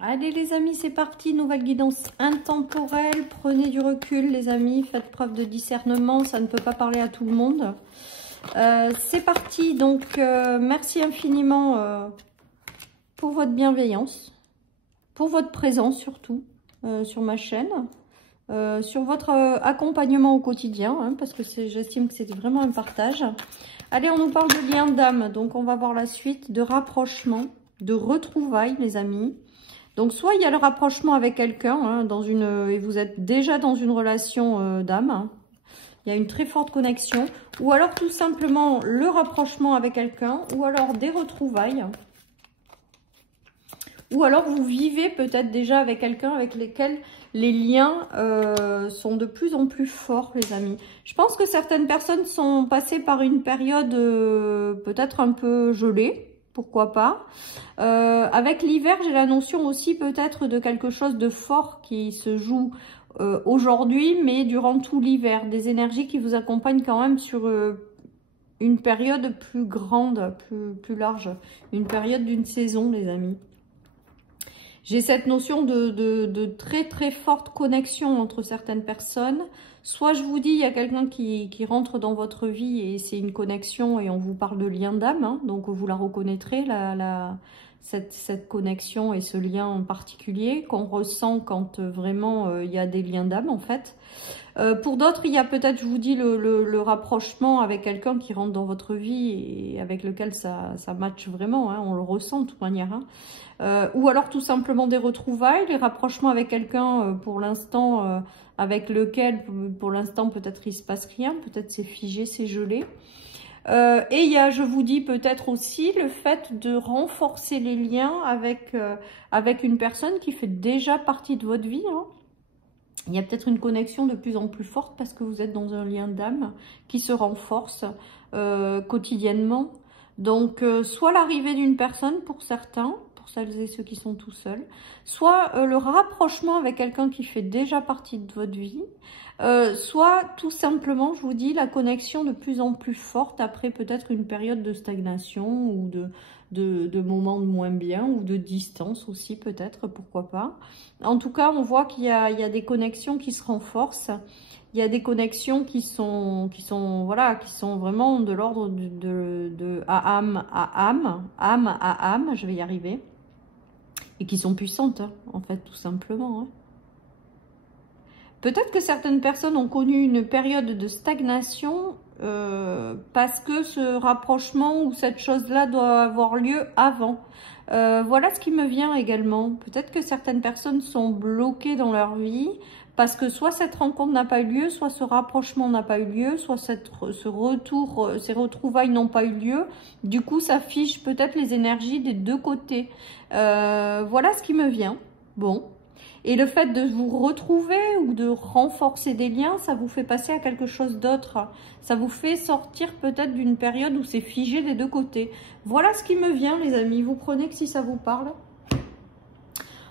Allez les amis, c'est parti, nouvelle guidance intemporelle. Prenez du recul les amis, faites preuve de discernement, ça ne peut pas parler à tout le monde. C'est parti, donc merci infiniment pour votre bienveillance, pour votre présence surtout sur ma chaîne, sur votre accompagnement au quotidien, hein, parce que j'estime que c'est vraiment un partage. Allez, on nous parle de lien d'âme, donc on va voir la suite, de rapprochement, de retrouvailles les amis. Donc, soit il y a le rapprochement avec quelqu'un, hein, et vous êtes déjà dans une relation d'âme. Hein. Il y a une très forte connexion. Ou alors, tout simplement, le rapprochement avec quelqu'un. Ou alors, des retrouvailles. Ou alors, vous vivez peut-être déjà avec quelqu'un avec lesquels les liens sont de plus en plus forts, les amis. Je pense que certaines personnes sont passées par une période peut-être un peu gelée. Pourquoi pas. Avec l'hiver, j'ai la notion aussi peut-être de quelque chose de fort qui se joue aujourd'hui, mais durant tout l'hiver. Des énergies qui vous accompagnent quand même sur une période plus grande, plus large. Une période d'une saison, les amis. J'ai cette notion de très très forte connexion entre certaines personnes. Soit je vous dis, il y a quelqu'un qui rentre dans votre vie et c'est une connexion et on vous parle de lien d'âme. Hein, donc vous la reconnaîtrez, cette connexion et ce lien en particulier qu'on ressent quand vraiment il y a des liens d'âme en fait. Pour d'autres, il y a peut-être, je vous dis, le rapprochement avec quelqu'un qui rentre dans votre vie et avec lequel ça match vraiment, hein, on le ressent de toute manière. Hein. Ou alors tout simplement des retrouvailles, les rapprochements avec quelqu'un pour l'instant, avec lequel pour l'instant peut-être il se passe rien, peut-être c'est figé, c'est gelé. Et il y a, je vous dis, peut-être aussi le fait de renforcer les liens avec une personne qui fait déjà partie de votre vie. Hein. Il y a peut-être une connexion de plus en plus forte parce que vous êtes dans un lien d'âme qui se renforce quotidiennement. Donc, soit l'arrivée d'une personne pour certains, pour celles et ceux qui sont tout seuls, soit le rapprochement avec quelqu'un qui fait déjà partie de votre vie, soit tout simplement, je vous dis, la connexion de plus en plus forte après peut-être une période de stagnation ou de moments de moins bien ou de distance aussi peut-être, pourquoi pas. En tout cas, on voit qu'il y a des connexions qui se renforcent. Il y a des connexions qui sont vraiment de l'ordre de âme à âme, je vais y arriver, et qui sont puissantes, hein, en fait, tout simplement. Hein. Peut-être que certaines personnes ont connu une période de stagnation parce que ce rapprochement ou cette chose-là doit avoir lieu avant. Voilà ce qui me vient également. Peut-être que certaines personnes sont bloquées dans leur vie parce que soit cette rencontre n'a pas eu lieu, soit ce rapprochement n'a pas eu lieu, soit ces retrouvailles n'ont pas eu lieu. Du coup, ça fiche peut-être les énergies des deux côtés. Voilà ce qui me vient. Bon. Et le fait de vous retrouver ou de renforcer des liens, ça vous fait passer à quelque chose d'autre. Ça vous fait sortir peut-être d'une période où c'est figé des deux côtés. Voilà ce qui me vient, les amis. Vous prenez que si ça vous parle.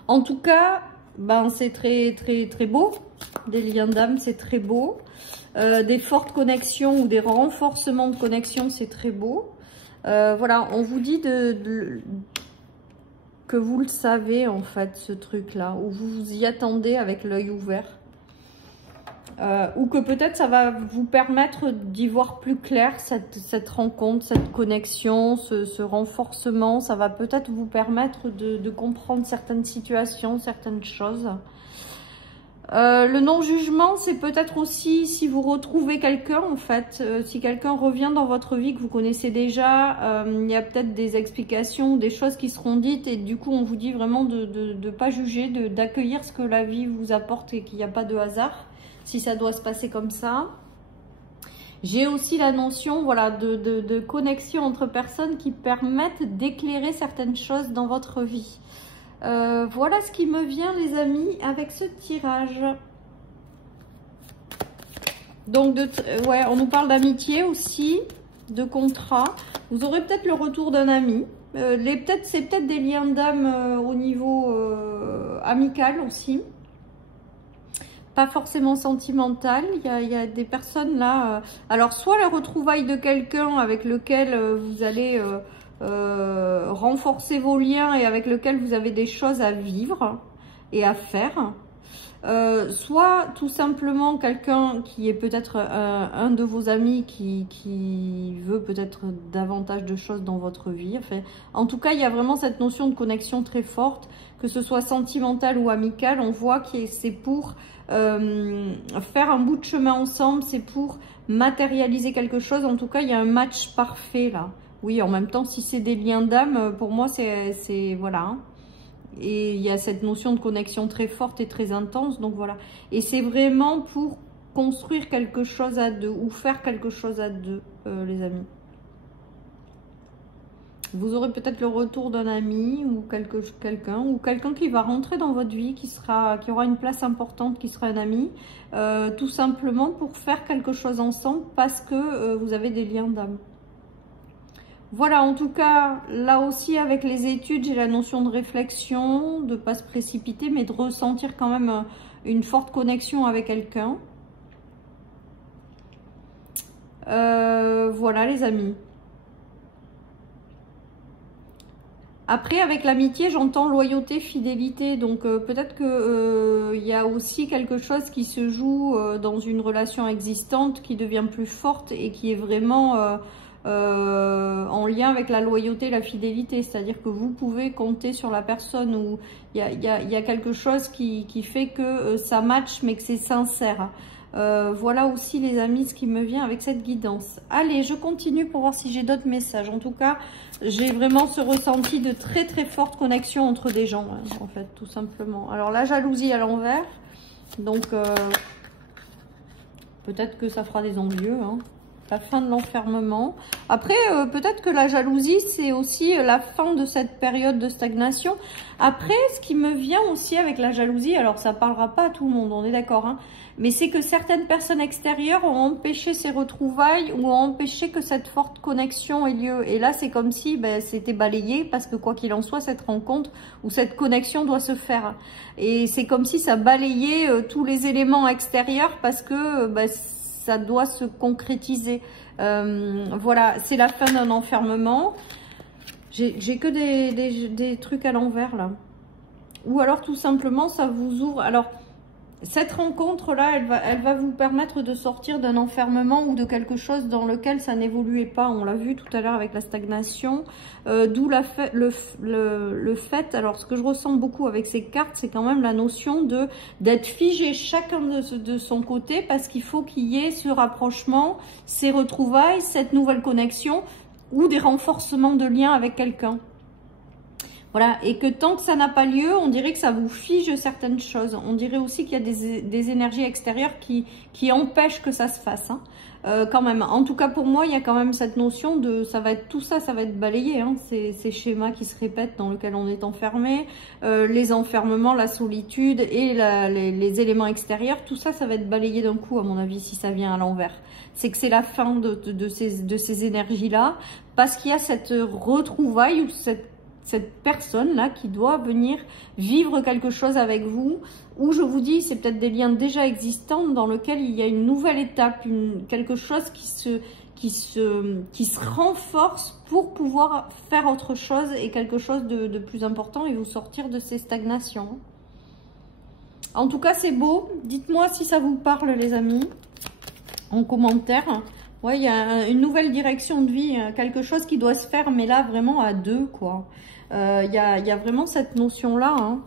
En tout cas, ben, c'est très, très, très beau. Des liens d'âme, c'est très beau. Des fortes connexions ou des renforcements de connexions, c'est très beau. Voilà, on vous dit que vous le savez en fait, ce truc-là, ou vous vous y attendez avec l'œil ouvert. Ou que peut-être ça va vous permettre d'y voir plus clair, cette rencontre, cette connexion, ce renforcement. Ça va peut-être vous permettre de comprendre certaines situations, certaines choses. Le non-jugement, c'est peut-être aussi si vous retrouvez quelqu'un, en fait, si quelqu'un revient dans votre vie que vous connaissez déjà, il y a peut-être des explications, des choses qui seront dites et du coup, on vous dit vraiment de ne pas juger, d'accueillir ce que la vie vous apporte et qu'il n'y a pas de hasard, si ça doit se passer comme ça. J'ai aussi la notion, voilà, de connexion entre personnes qui permettent d'éclairer certaines choses dans votre vie. Voilà ce qui me vient les amis avec ce tirage. Donc ouais, on nous parle d'amitié aussi, de contrat. Vous aurez peut-être le retour d'un ami. C'est peut-être des liens d'âme au niveau amical aussi. Pas forcément sentimental. Il y a des personnes là. Alors soit la retrouvaille de quelqu'un avec lequel vous allez renforcer vos liens et avec lequel vous avez des choses à vivre et à faire. Soit tout simplement quelqu'un qui est peut-être un de vos amis qui veut peut-être davantage de choses dans votre vie. Enfin, en tout cas, il y a vraiment cette notion de connexion très forte, que ce soit sentimentale ou amicale. On voit que c'est pour faire un bout de chemin ensemble, c'est pour matérialiser quelque chose. En tout cas, il y a un match parfait là. Oui, en même temps, si c'est des liens d'âme, pour moi, c'est voilà, hein. Et il y a cette notion de connexion très forte et très intense, donc voilà. Et c'est vraiment pour construire quelque chose à deux, ou faire quelque chose à deux, les amis. Vous aurez peut-être le retour d'un ami, ou quelqu'un qui va rentrer dans votre vie, qui aura une place importante, qui sera un ami, tout simplement pour faire quelque chose ensemble, parce que vous avez des liens d'âme. Voilà, en tout cas, là aussi, avec les études, j'ai la notion de réflexion, de ne pas se précipiter, mais de ressentir quand même une forte connexion avec quelqu'un. Voilà, les amis. Après, avec l'amitié, j'entends loyauté, fidélité. Donc, peut-être qu'il y a aussi quelque chose qui se joue dans une relation existante, qui devient plus forte et qui est vraiment... en lien avec la loyauté et la fidélité, c'est-à-dire que vous pouvez compter sur la personne où il y a quelque chose qui fait que ça match mais que c'est sincère. Voilà aussi les amis ce qui me vient avec cette guidance. Allez, je continue pour voir si j'ai d'autres messages. En tout cas, j'ai vraiment ce ressenti de très très forte connexion entre des gens, hein, en fait, tout simplement. Alors la jalousie à l'envers, donc peut-être que ça fera des envieux, hein. La fin de l'enfermement. Après, peut-être que la jalousie, c'est aussi la fin de cette période de stagnation. Après, ce qui me vient aussi avec la jalousie, alors ça parlera pas à tout le monde, on est d'accord, hein, mais c'est que certaines personnes extérieures ont empêché ces retrouvailles ou ont empêché que cette forte connexion ait lieu. Et là, c'est comme si c'était balayé parce que quoi qu'il en soit, cette rencontre ou cette connexion doit se faire. Et c'est comme si ça balayait tous les éléments extérieurs parce que... ça doit se concrétiser. Voilà, c'est la fin d'un enfermement. J'ai que des trucs à l'envers, là. Ou alors, tout simplement, ça vous ouvre... Alors, cette rencontre-là, elle va vous permettre de sortir d'un enfermement ou de quelque chose dans lequel ça n'évoluait pas. On l'a vu tout à l'heure avec la stagnation. D'où le fait, alors ce que je ressens beaucoup avec ces cartes, c'est quand même la notion d'être figé chacun de son côté, parce qu'il faut qu'il y ait ce rapprochement, ces retrouvailles, cette nouvelle connexion ou des renforcements de liens avec quelqu'un. Voilà, et que tant que ça n'a pas lieu, on dirait que ça vous fige certaines choses. On dirait aussi qu'il y a des énergies extérieures qui empêchent que ça se fasse, hein. Quand même, en tout cas pour moi, il y a quand même cette notion de, ça va être tout ça, ça va être balayé, hein, ces schémas qui se répètent dans lesquels on est enfermé, les enfermements, la solitude et les éléments extérieurs, tout ça, ça va être balayé d'un coup à mon avis si ça vient à l'envers. C'est que c'est la fin de ces énergies-là, parce qu'il y a cette retrouvaille ou cette personne-là qui doit venir vivre quelque chose avec vous, où je vous dis, c'est peut-être des liens déjà existants dans lesquels il y a une nouvelle étape, quelque chose qui se renforce pour pouvoir faire autre chose et quelque chose de plus important et vous sortir de ces stagnations. En tout cas, c'est beau. Dites-moi si ça vous parle, les amis, en commentaire. Ouais, il y a une nouvelle direction de vie, quelque chose qui doit se faire, mais là, vraiment à deux, quoi. Il y a vraiment cette notion-là, hein.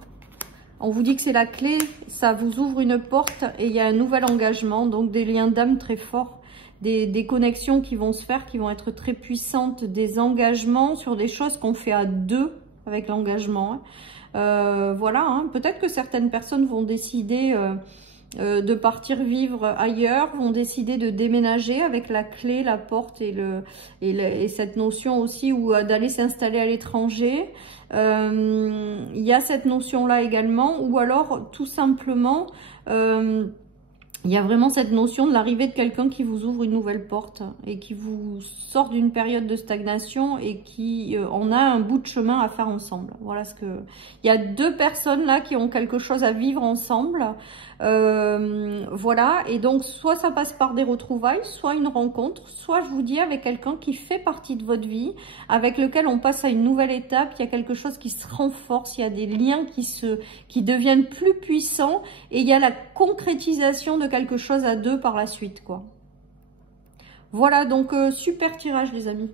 On vous dit que c'est la clé, ça vous ouvre une porte et il y a un nouvel engagement, donc des liens d'âme très forts, des connexions qui vont se faire, qui vont être très puissantes, des engagements sur des choses qu'on fait à deux avec l'engagement, hein. Voilà, hein. Peut-être que certaines personnes vont décider... de partir vivre ailleurs, vont décider de déménager avec la clé, la porte et cette notion aussi ou d'aller s'installer à l'étranger. Il y a cette notion-là également, ou alors tout simplement il y a vraiment cette notion de l'arrivée de quelqu'un qui vous ouvre une nouvelle porte et qui vous sort d'une période de stagnation et qui on a un bout de chemin à faire ensemble. Voilà ce que... Il y a deux personnes là qui ont quelque chose à vivre ensemble. Voilà, et donc soit ça passe par des retrouvailles, soit une rencontre, soit je vous dis avec quelqu'un qui fait partie de votre vie, avec lequel on passe à une nouvelle étape, il y a quelque chose qui se renforce, il y a des liens qui deviennent plus puissants et il y a la concrétisation de quelque chose à deux par la suite, quoi. Voilà, donc super tirage les amis,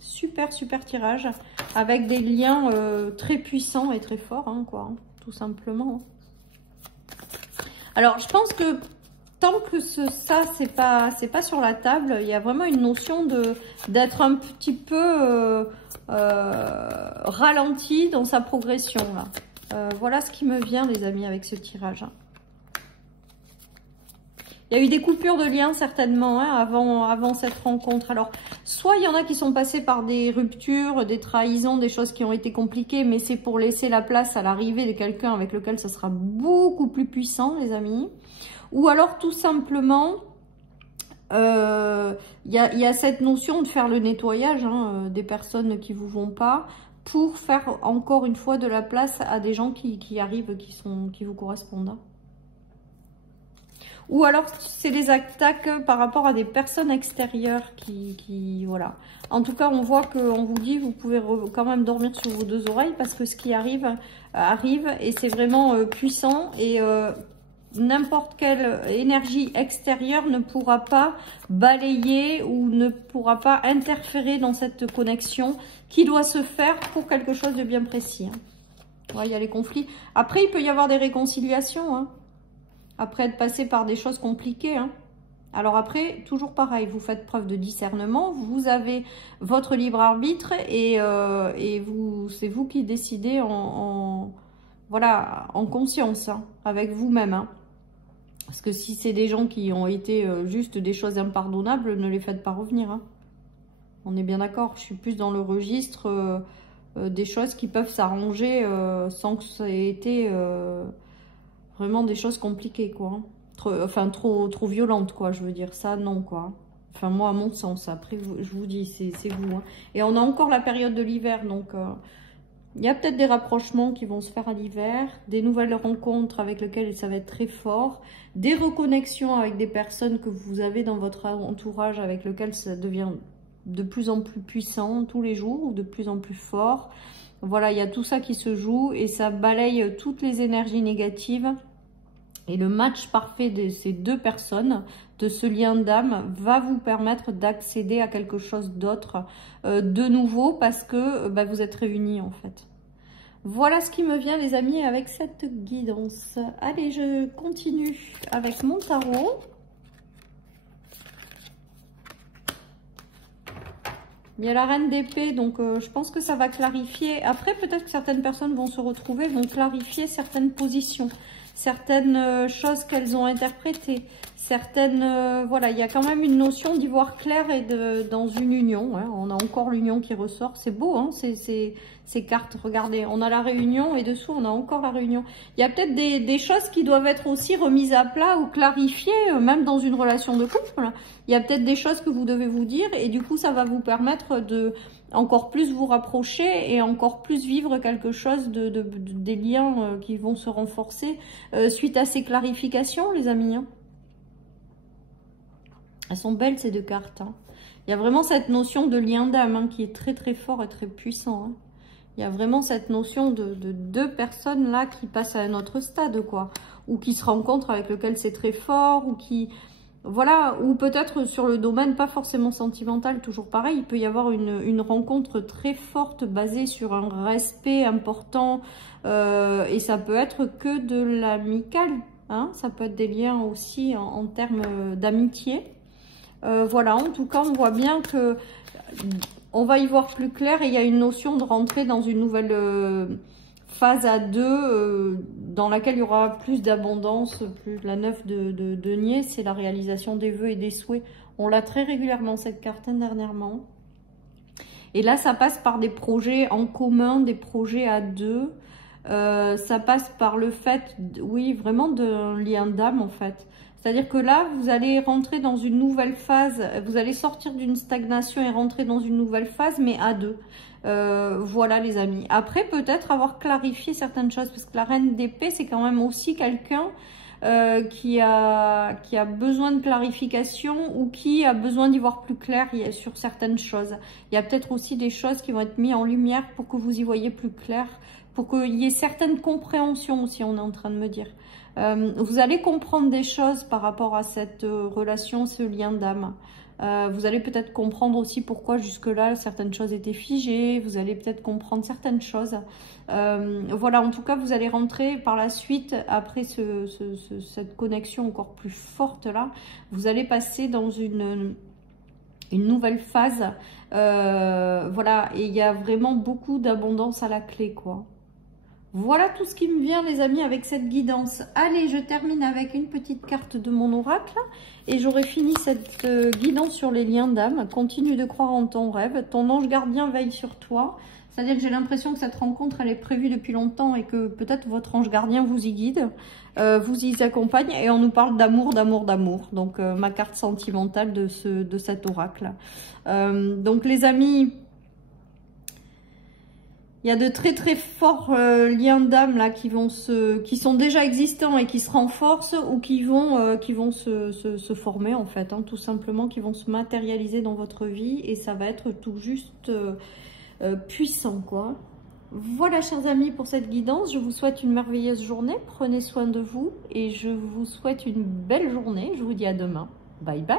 super tirage avec des liens très puissants et très forts, hein, quoi, hein, tout simplement. Alors, je pense que tant que ça, c'est pas sur la table, il y a vraiment une notion d'être un petit peu ralenti dans sa progression, là. Voilà ce qui me vient, les amis, avec ce tirage. Il y a eu des coupures de liens, certainement, hein, avant cette rencontre. Alors, soit il y en a qui sont passés par des ruptures, des trahisons, des choses qui ont été compliquées, mais c'est pour laisser la place à l'arrivée de quelqu'un avec lequel ça sera beaucoup plus puissant, les amis. Ou alors, tout simplement, il y a cette notion de faire le nettoyage, hein, des personnes qui vous vont pas, pour faire encore une fois de la place à des gens qui arrivent, qui vous correspondent, hein. Ou alors, c'est des attaques par rapport à des personnes extérieures voilà. En tout cas, on voit qu'on vous dit, vous pouvez quand même dormir sur vos deux oreilles parce que ce qui arrive, arrive et c'est vraiment puissant et n'importe quelle énergie extérieure ne pourra pas balayer ou ne pourra pas interférer dans cette connexion qui doit se faire pour quelque chose de bien précis, hein. Ouais, il y a les conflits. Après, il peut y avoir des réconciliations, hein. Après être passé par des choses compliquées, hein. Alors après, toujours pareil, vous faites preuve de discernement, vous avez votre libre arbitre et c'est vous qui décidez voilà, en conscience, hein, avec vous-même, hein. Parce que si c'est des gens qui ont été juste des choses impardonnables, ne les faites pas revenir, hein. On est bien d'accord, je suis plus dans le registre des choses qui peuvent s'arranger sans que ça ait été... vraiment des choses compliquées, quoi. Trop violentes, quoi, je veux dire. Ça, non, quoi. Enfin, moi, à mon sens. Après, je vous dis, c'est vous, hein. Et on a encore la période de l'hiver, donc... il y a peut-être des rapprochements qui vont se faire à l'hiver, des nouvelles rencontres avec lesquelles ça va être très fort, des reconnexions avec des personnes que vous avez dans votre entourage avec lesquelles ça devient de plus en plus puissant tous les jours ou de plus en plus fort. Voilà, il y a tout ça qui se joue et ça balaye toutes les énergies négatives. Et le match parfait de ces deux personnes, de ce lien d'âme, va vous permettre d'accéder à quelque chose d'autre, de nouveau, parce que vous êtes réunis en fait. Voilà ce qui me vient, les amis, avec cette guidance. Allez, je continue avec mon tarot. Il y a la reine d'épée, donc je pense que ça va clarifier. Après, peut-être que certaines personnes vont se retrouver, vont clarifier certaines positions, certaines choses qu'elles ont interprétées, certaines... voilà, il y a quand même une notion d'y voir clair et dans une union, hein. On a encore l'union qui ressort, c'est beau, hein, ces cartes, regardez, on a la réunion et dessous on a encore la réunion. Il y a peut-être des choses qui doivent être aussi remises à plat ou clarifiées, même dans une relation de couple. Il y a peut-être des choses que vous devez vous dire et du coup ça va vous permettre de encore plus vous rapprocher et encore plus vivre quelque chose des liens qui vont se renforcer suite à ces clarifications, les amis, hein. Elles sont belles ces deux cartes, hein. Il y a vraiment cette notion de lien d'âme, hein, qui est très très fort et très puissant, hein. Il y a vraiment cette notion de deux personnes là qui passent à un autre stade, quoi. Ou qui se rencontrent avec lequel c'est très fort, ou qui... Voilà, ou peut-être sur le domaine pas forcément sentimental, toujours pareil, il peut y avoir une rencontre très forte basée sur un respect important, et ça peut être que de l'amical, hein, ça peut être des liens aussi en termes d'amitié. Voilà, en tout cas, on voit bien que on va y voir plus clair et il y a une notion de rentrer dans une nouvelle phase à deux dans laquelle il y aura plus d'abondance, plus la 9 de denier, c'est la réalisation des vœux et des souhaits. On l'a très régulièrement cette carte, hein, dernièrement. Et là, ça passe par des projets en commun, des projets à deux. ça passe par le fait, oui, vraiment d'un lien d'âme en fait. C'est-à-dire que là, vous allez rentrer dans une nouvelle phase, vous allez sortir d'une stagnation et rentrer dans une nouvelle phase, mais à deux. Voilà les amis. Après, peut-être avoir clarifié certaines choses, parce que la reine d'épée, c'est quand même aussi quelqu'un qui a besoin de clarification ou qui a besoin d'y voir plus clair sur certaines choses. Il y a peut-être aussi des choses qui vont être mises en lumière pour que vous y voyez plus clair, pour qu'il y ait certaines compréhensions aussi, on est en train de me dire. Vous allez comprendre des choses par rapport à cette relation, ce lien d'âme. Vous allez peut-être comprendre aussi pourquoi jusque-là certaines choses étaient figées. Vous allez peut-être comprendre certaines choses. Voilà, en tout cas, vous allez rentrer par la suite, après cette connexion encore plus forte là, vous allez passer dans une nouvelle phase. Voilà, et il y a vraiment beaucoup d'abondance à la clé, quoi. Voilà tout ce qui me vient les amis avec cette guidance. Allez, je termine avec une petite carte de mon oracle et j'aurai fini cette guidance sur les liens d'âme. Continue de croire en ton rêve. Ton ange gardien veille sur toi. C'est-à-dire que j'ai l'impression que cette rencontre elle est prévue depuis longtemps et que peut-être votre ange gardien vous y guide, vous y accompagne, et on nous parle d'amour, d'amour, d'amour. Donc ma carte sentimentale de cet oracle. Donc les amis, il y a de très très forts liens d'âme là qui sont déjà existants et qui se renforcent, ou qui vont se former en fait, hein, tout simplement, qui vont se matérialiser dans votre vie, et ça va être tout juste puissant, quoi. Voilà chers amis pour cette guidance, je vous souhaite une merveilleuse journée, prenez soin de vous et je vous souhaite une belle journée, je vous dis à demain, bye bye.